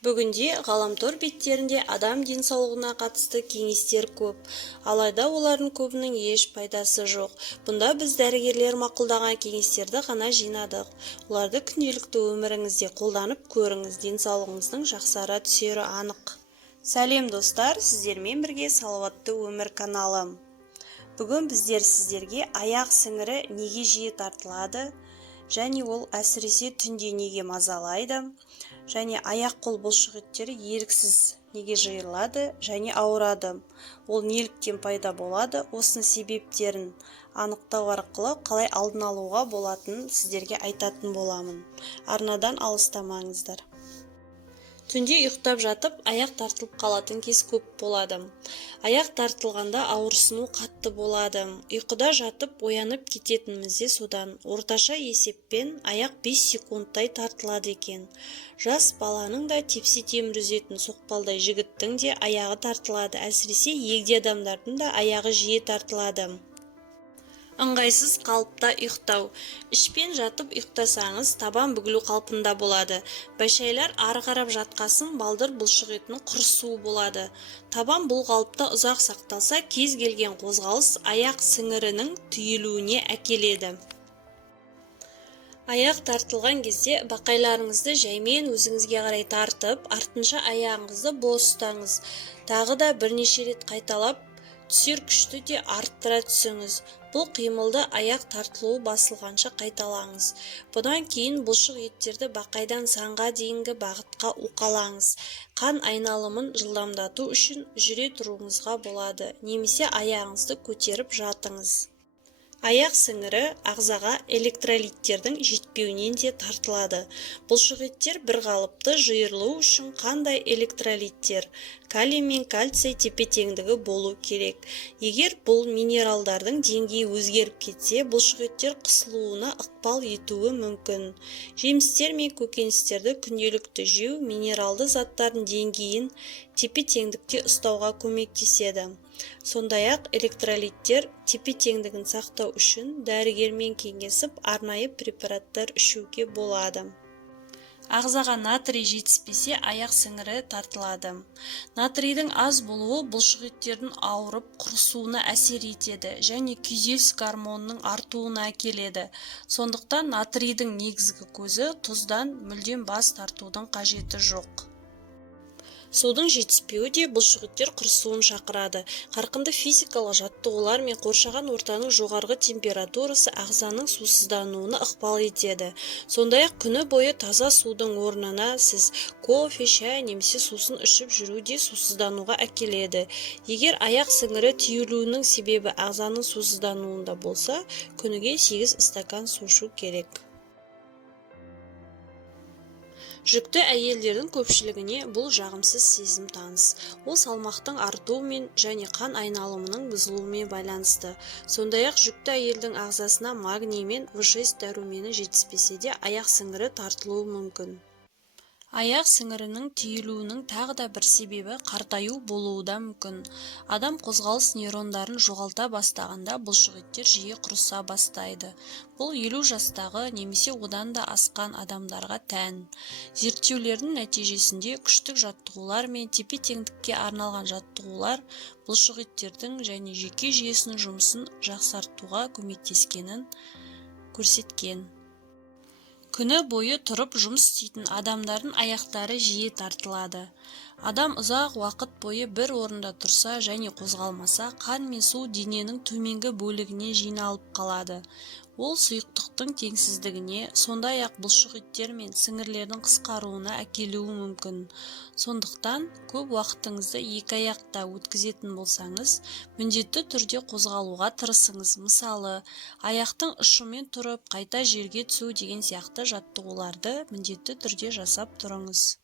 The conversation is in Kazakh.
Бүгінде ғаламтор беттерінде адам денсаулығына қатысты кеңестер көп, алайда олардың көбінің еш пайдасы жоқ. Бұнда біз дәрігерлер мақұлдаған кеңестерді ғана жинадық. Оларды күнделікті өміріңізде қолданып көріңіз, денсаулығыңыздың жақсара түсері анық. Сәлем достар, сіздермен бірге салауатты өмір каналы. Бүгін біздер сіздерге аяқ сіңірі неге жиі тартылады, және ол әсіресе түнде неге мазалайды, және аяқ-қол бұлшықеттері еріксіз неге жиырылады және ауырады. Ол неліктен пайда болады, осының себептерін анықтау арқылы қалай алдын алуға болатынын сіздерге айтатын боламын. Арнадан алыстамаңыздар. Түнде ұйықтап жатып, аяқ тартылып қалатын кез көп болады. Аяқ тартылғанда ауырсыну қатты болады. Ұйқыда жатып оянып кететінімізде содан. Орташа есеппен аяқ 5 секундтай тартылады екен. Жас баланың да тепсе темір үзетін соқпалдай жігіттің де аяғы тартылады. Әсіресе егде адамдардың да аяғы жиі тартылады. Ыңғайсыз қалыпта ұйықтау. Ішпен жатып ұйықтасаңыз, табан бүгілу қалпында болады. Бәйшайлар ары қарап жатқасын балдыр бұлшық етінің құрысуы болады. Табан бұл қалыпта ұзақ сақталса, кез келген қозғалыс аяқ сіңірінің түйілуіне әкеледі. Аяқ тартылған кезде бақайларыңызды жаймен өзіңізге қарай тартып, артынша аяғыңызды бос ұстаңыз. Тағы да бірнеше рет қайталап, түсер күшті де арттыра түсіңіз. Бұл қимылды аяқ тартылуы басылғанша қайталаңыз. Бұдан кейін бұлшық еттерді бақайдан санға дейінгі бағытқа уқалаңыз. Қан айналымын жылдамдату үшін жүре тұруыңызға болады, немесе аяғыңызды көтеріп жатыңыз. Аяқ сіңірі ағзаға электролиттердің жетпеуінен де тартылады. Бұлшық еттер бір қалыпты жиырылу үшін қандай электролиттер, калий мен кальций тепе-теңдігі болу керек. Егер бұл минералдардың деңгейі өзгеріп кетсе, бұлшық еттер қысылуына ықпал етуі мүмкін. Жемістер мен көкөністерді күнделікті жеу минералды заттардың деңгейін тепе-теңдікте ұстауға көмектеседі. Сондай-ақ электролиттер тепе-теңдігін сақтау үшін дәрігермен кеңесіп арнайы препараттар ішуге болады. Ағзаға натрий жетіспесе, аяқ сіңірі тартылады. Натрийдің аз болуы бұлшық еттердің ауырып, құрысуына әсер етеді және күйзеліс гормонының артуына әкеледі. Сондықтан натрийдің негізгі көзі тұздан мүлдем бас тартудың қажеті жоқ. Судың жетіспеуі де бұлшық еттер құрысуын шақырады. Қарқынды физикалық жаттығулар мен қоршаған ортаның жоғарғы температурасы ағзаның сусыздануына ықпал етеді. Сондай-ақ күні бойы таза судың орнына сіз кофе, шай немесе сусын ішіп жүру де сусыздануға әкеледі. Егер аяқ сіңірі түйілуінің себебі ағзаның сусыздануында болса, күніге 8 стакан су ішу керек. Жүкті әйелдердің көпшілігіне бұл жағымсыз сезім таныс. Ол салмақтың артуымен және қан айналымының бұзылуымен байланысты. Сондай-ақ жүкті әйелдің ағзасына магний мен В6 дәрумені жетіспесе де аяқ сіңірі тартылуы мүмкін. Аяқ сіңірінің түйілуінің тағы да бір себебі қартаю болуы да мүмкін. Адам қозғалыс нейрондарын жоғалта бастағанда бұлшық еттер жиі құрыса бастайды. Бұл 50 жастағы немесе одан да асқан адамдарға тән. Зерттеулердің нәтижесінде күштік жаттығулар мен тепе-теңдікке арналған жаттығулар бұлшық еттердің және жүйке жүйесінің жұмысын жақсартуға көмектескенін көрсеткен. Күні бойы тұрып жұмыс істейтін адамдардың аяқтары жиі тартылады. Адам ұзақ уақыт бойы бір орында тұрса және қозғалмаса, қан мен су дененің төменгі бөлігіне жиналып қалады. Ол сұйықтықтың теңсіздігіне, сондай-ақ бұлшық еттер мен сіңірлердің қысқаруына әкелуі мүмкін. Сондықтан, көп уақытыңызды екі аяқта өткізетін болсаңыз, міндетті түрде қозғалуға тырысыңыз. Мысалы, аяқтың ұшымен тұрып, қайта жерге түсу деген сияқты жаттығуларды міндетті түрде жасап тұрыңыз.